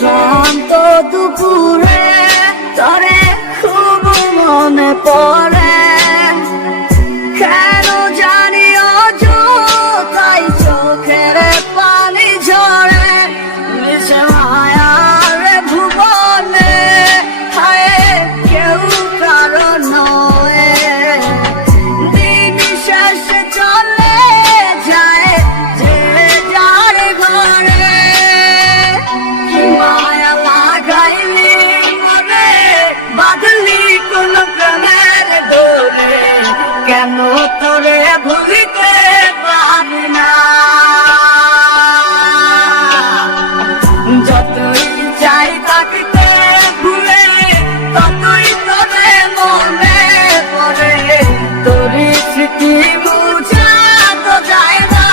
ক্লান্ত দুপুরে তরে খুব মনে পড়ে, কেন জানি অযথাই চোখের পানি ঝরে। মিশে মায়ার ভুবনে হায় কেউ কারো নয়, দিন শেষে চলে যায় যে যার ঘরে। কি মায়া লাগাইলি মনে, বাঁধলি কোন প্রেমের ডোরে, কেন তোরে ভুলিতে পারি না। যতই চাই থাকতে ভুলে, ততই তোরে মনে পড়ে, তোরই স্মৃতি মুছা তো যায় না।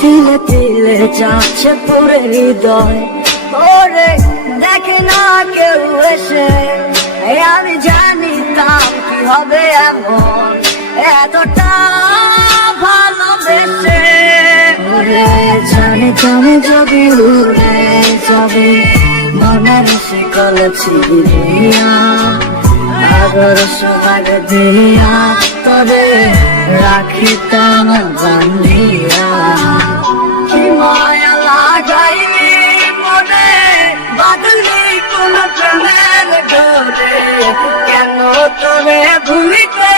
তিলে তিলে যাচ্ছে পুরে হৃদয়, ওরে দেখে না কেউ এসে। আমি জানিতাম কি হবে এমন, এতটা ভালোবেসে। ওরে জানিতাম যদি উড়ে যাবে মনের শিকল ছিড়িয়া, আগর সোহাগ দিয়া তবে রাখিতাম বান্ধিয়া। কি মায়া লাগাইলি মনে, বাঁধলি কোন প্রেমের ডোরে, কেন তোরে ভুলিতে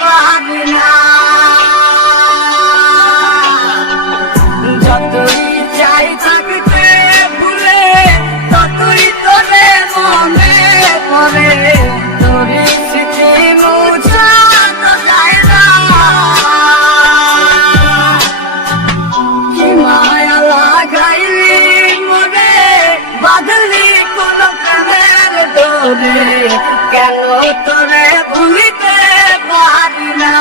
পারি না। যতই চাই থাকতে ভুলে, ততই তোরে মনে পড়ে, তোরে স্মৃতি মুছা তো যায় না। কি মায়া লাগাইলি মনে, বাঁধলি কোন প্রেমের ডোরে, কেন তোরে ভুলিতে পারি না।